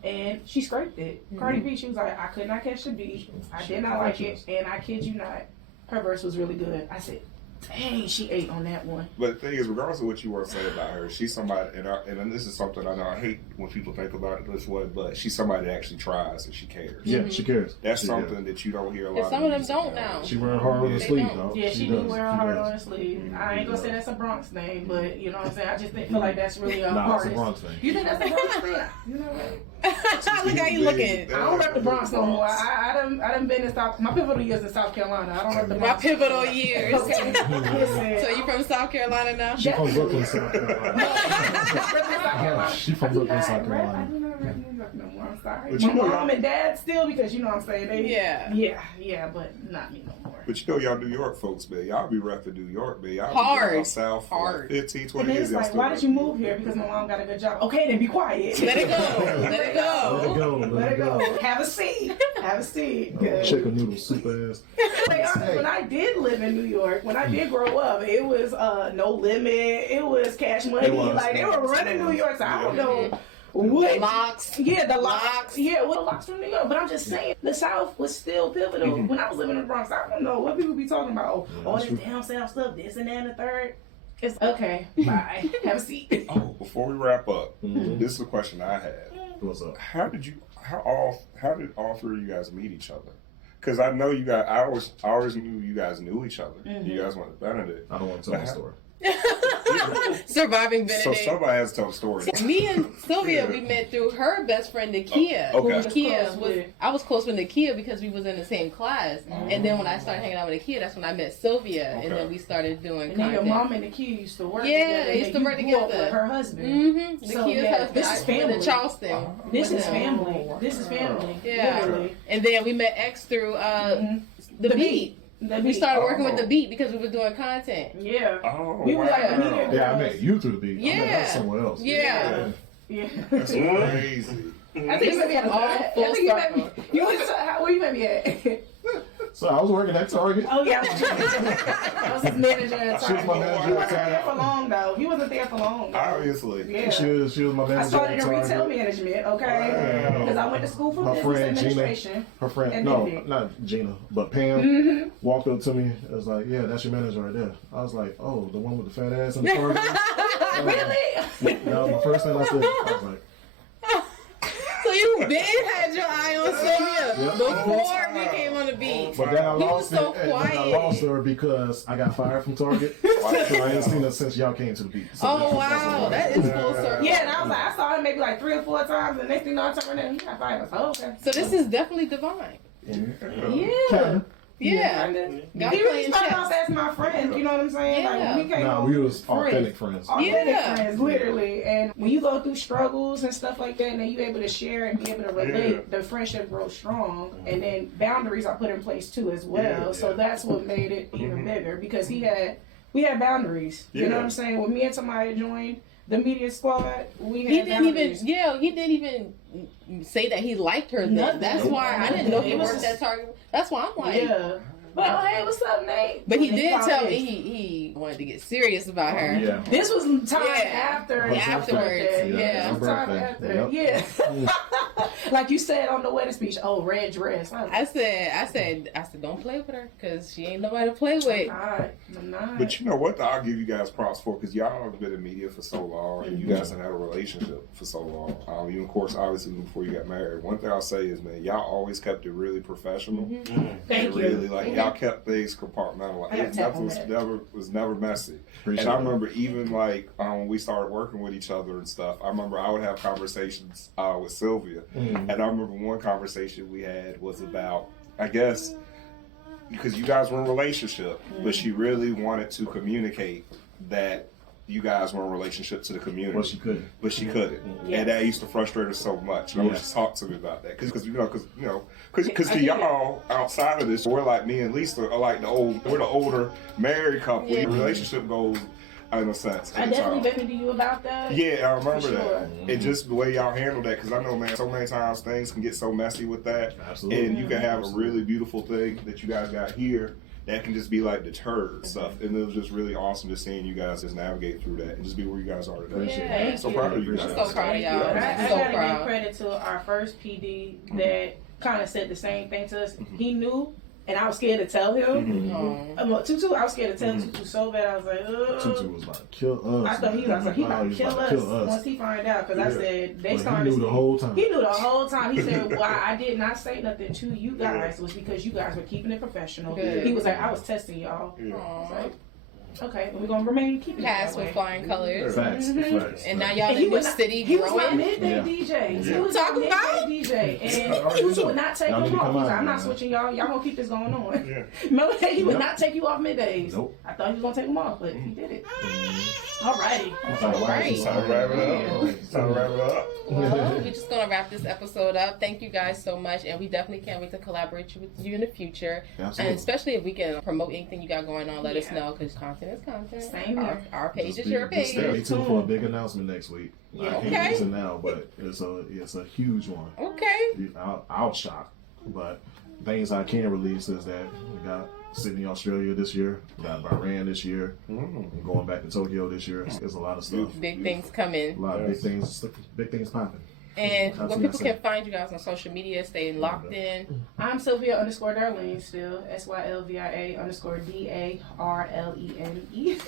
and she scraped it. Cardi B, she was like, I could not catch the beat. I did not like it, and I kid you not, her verse was really good. I said, dang, she ate on that one. But the thing is, regardless of what you want to say about her, she's somebody, and this is something I know I hate when people think about it this way, but she's somebody that actually tries and she cares. Yeah, she cares. That's something that you don't hear a lot. And some of them don't now. She wearing hard on her sleeve, though. Yeah, she do wear her heart on her sleeve. I ain't gonna say that's a Bronx thing, but you know what I'm saying? I just feel like that's really a It's artist. a Bronx thing. You think that's a Bronx thing? You know what? Look how you looking. I don't rep the Bronx no more. I done been in South. My pivotal years in South Carolina. I don't rep the Bronx. My pivotal years. Okay. So you from South Carolina now? She from Brooklyn, South Carolina. She from Brooklyn, South I Carolina. do not rep New York no more. I'm sorry. But My you know mom and dad still, because you know what I'm saying. They, Yeah. but not me no more. But you know y'all New York folks, man. Y'all be repping New York, man. Y'all Hard. be down south for like 15, And 20 then years. it's y'all like, still why did you repping. move here? Because my mom got a good job. Okay, then be quiet. Let it go. Let it Let it go. go. Let it go. Have a seat. Have a seat. Good. Chicken noodle soup ass. When I did live in New York, when I did grow up, it was No Limit. It was Cash Money. Like they were running New York. So I don't know. What? Locks. Yeah, the locks. Yeah, well, the locks from New York. But I'm just saying, the South was still pivotal. When I was living in the Bronx, I don't know what people be talking about. Oh, all this down south stuff, this and that and the third. It's okay. Bye. Have a seat. Oh, before we wrap up, this is a question I had. What's up? How did all three of you guys meet each other? Because I know you guys. I always knew you guys knew each other. You guys went to Benedict. I don't want to tell the story. Surviving Benedict. So somebody has to tell the story. Me and Sylvia, we met through her best friend Nakia. I was close with Nakia because we was in the same class. And then when I started hanging out with Nakia, that's when I met Sylvia. And then we started doing content. And then your mom and Nakia used to work together. Yeah, they used to work together. With her husband. Nakia's husband. This is family. In Charleston. This is family. This is family. Yeah. Literally. And then we met X through the beat. We started working with the beat because we were doing content. Yeah. Oh, we were like immediate. Yeah, I met you through the beat. Yeah. I met her somewhere else. Yeah. That's crazy. I think you met me at where you met me at? So I was working at Target. Oh yeah, I was his manager at Target. She was my manager He at wasn't there Target. for long though. He wasn't there for long. Obviously. Yeah. She was my manager I started at in Target. retail management, okay? Because I went to school for business administration. Her friend, and no, Benedict. not Gina, but Pam walked up to me. It was like, yeah, that's your manager right there. I was like, oh, the one with the fat ass and the Target. Really? That was my first thing I said. I was like, So you been had your eye on Sylvia before we came on the beat. but then I He was lost so it. And then I quiet. lost her because I got fired from Target. So I ain't seen her since y'all came to the beat. So Oh wow, that is full circle. Yeah, and I was like, I saw him maybe like 3 or 4 times, and next thing you know, I turned around and he got fired. I was like, oh, okay. So this is definitely divine. Yeah. Yeah. God He really playing started chess. off as my friend, you know what I'm saying? Like, when we came Nah, on, we was authentic friends. Authentic Yeah. friends, literally. And when you go through struggles and stuff like that, and then you able to share and be able to relate, the friendship grows strong. And then boundaries are put in place too as well. So that's what made it even bigger because we had boundaries. You know what I'm saying? When me and Tamyia joined the media squad, we had boundaries. He didn't even say that he liked her then. Nothing. That's why I didn't know he It was worked at Target. That's why I'm like, Yeah. But oh, hey, what's up, Nate? But he And did called tell me. me he wanted to get serious about her. Yeah. This was time Yeah. after. Afterwards, Yeah. yeah. This was time after. Yeah. Like you said on the wedding speech, oh, red dress. I said, don't play with her because she ain't nobody to play with. I'm not. But you know what? I'll give you guys props for because y'all have been in media for so long and you guys have had a relationship for so long. You, of course, obviously before you got married. One thing I'll say is, man, y'all always kept it really professional. Thank you. Really, like y'all kept things compartmentalized. It was never messy. Appreciate and I it. remember even like when we started working with each other and stuff. I remember I would have conversations with Sylvia, and I remember one conversation we had was about, I guess, because you guys were in a relationship, but she really wanted to communicate that you guys were in a relationship to the community. Well, she couldn't. But she couldn't. Yes. And that used to frustrate her so much. And I want you to talk to me about that. Because to y'all, outside of this, we're like, me and Lisa are like we're the older married couple. Yeah. The relationship goes, in a sense. I definitely vented to you about that. Yeah, I remember For sure. that. And just the way y'all handle that, because I know, man, so many times things can get so messy with that. Absolutely. And you can have a really beautiful thing that you guys got here that can just be like deterred stuff. And it was just really awesome just seeing you guys just navigate through that and just be where you guys are today. Yeah, I'm so proud of you guys. I'm so proud of y'all. And I So gotta proud. give credit to our first PD that kind of said the same thing to us. He knew, and I was scared to tell him. Tutu, I was scared to tell Tutu so bad. I was like, ugh. Tutu was about to kill us. I thought he was like, he about to kill us once he find out. Because I said, they started. He knew the whole time. He knew the whole time. He said, why I did not say nothing to you guys was because you guys were keeping it professional. Good. He was like, I was testing y'all. Yeah. I was like, okay, we're going to remain keeping it Pass that with way. flying colors. Facts. Facts. And now y'all And in he the was not- city He was my growing. midday Yeah. DJ. He Yeah. was Talk my about midday DJ. And Already Tutu know. would not take Y'all need him to off. come He's like, out, I'm not man. switching y'all. Y'all gonna keep this going on. Yeah. Remember that he would Yep. not take you off middays. Nope. I thought he was gonna take them off, but he did it. Alrighty. Right. It's time to wrap it up. It's time to wrap it up. Well, we're just gonna wrap this episode up. Thank you guys so much, and we definitely can't wait to collaborate with you in the future. Absolutely. And especially if we can promote anything you got going on, let us Yeah. know, because content is content. Same here. Our page is Just your page. Stay tuned for a big announcement next week. Yeah. I can't Okay. use it now, but it's a huge one. Okay. I'll shock. But things I can release is that we got Sydney, Australia this year. We got Bahrain this year. And going back to Tokyo this year. There's a lot of stuff. Big things coming. A lot of big things popping. And That's where what I people said. can find you guys on social media, staying locked in. I'm Sylvia _Darlene still. SYLVIA _DARLENE.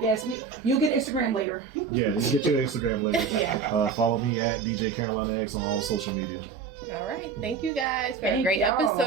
Yes, you'll get Instagram later. Yeah, you get your Instagram later. Yeah. Follow me at DJ Carolina X on all social media. All right. Thank you guys for a Thank great y'all. episode.